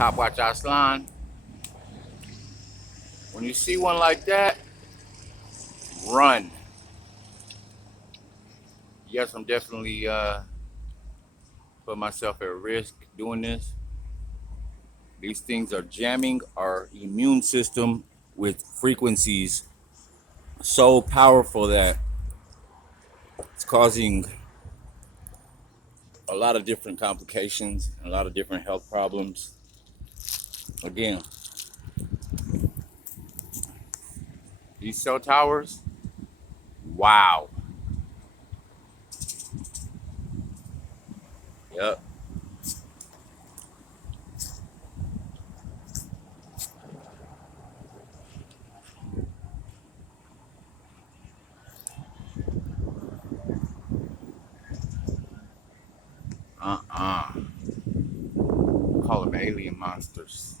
Cop Watch Aslan. When you see one like that, run. Yes, I'm definitely put myself at risk doing this. These things are jamming our immune system with frequencies so powerful that it's causing a lot of different complications, a lot of different health problems. Again, these cell towers, wow. Yep. Uh-uh. Call them alien monsters.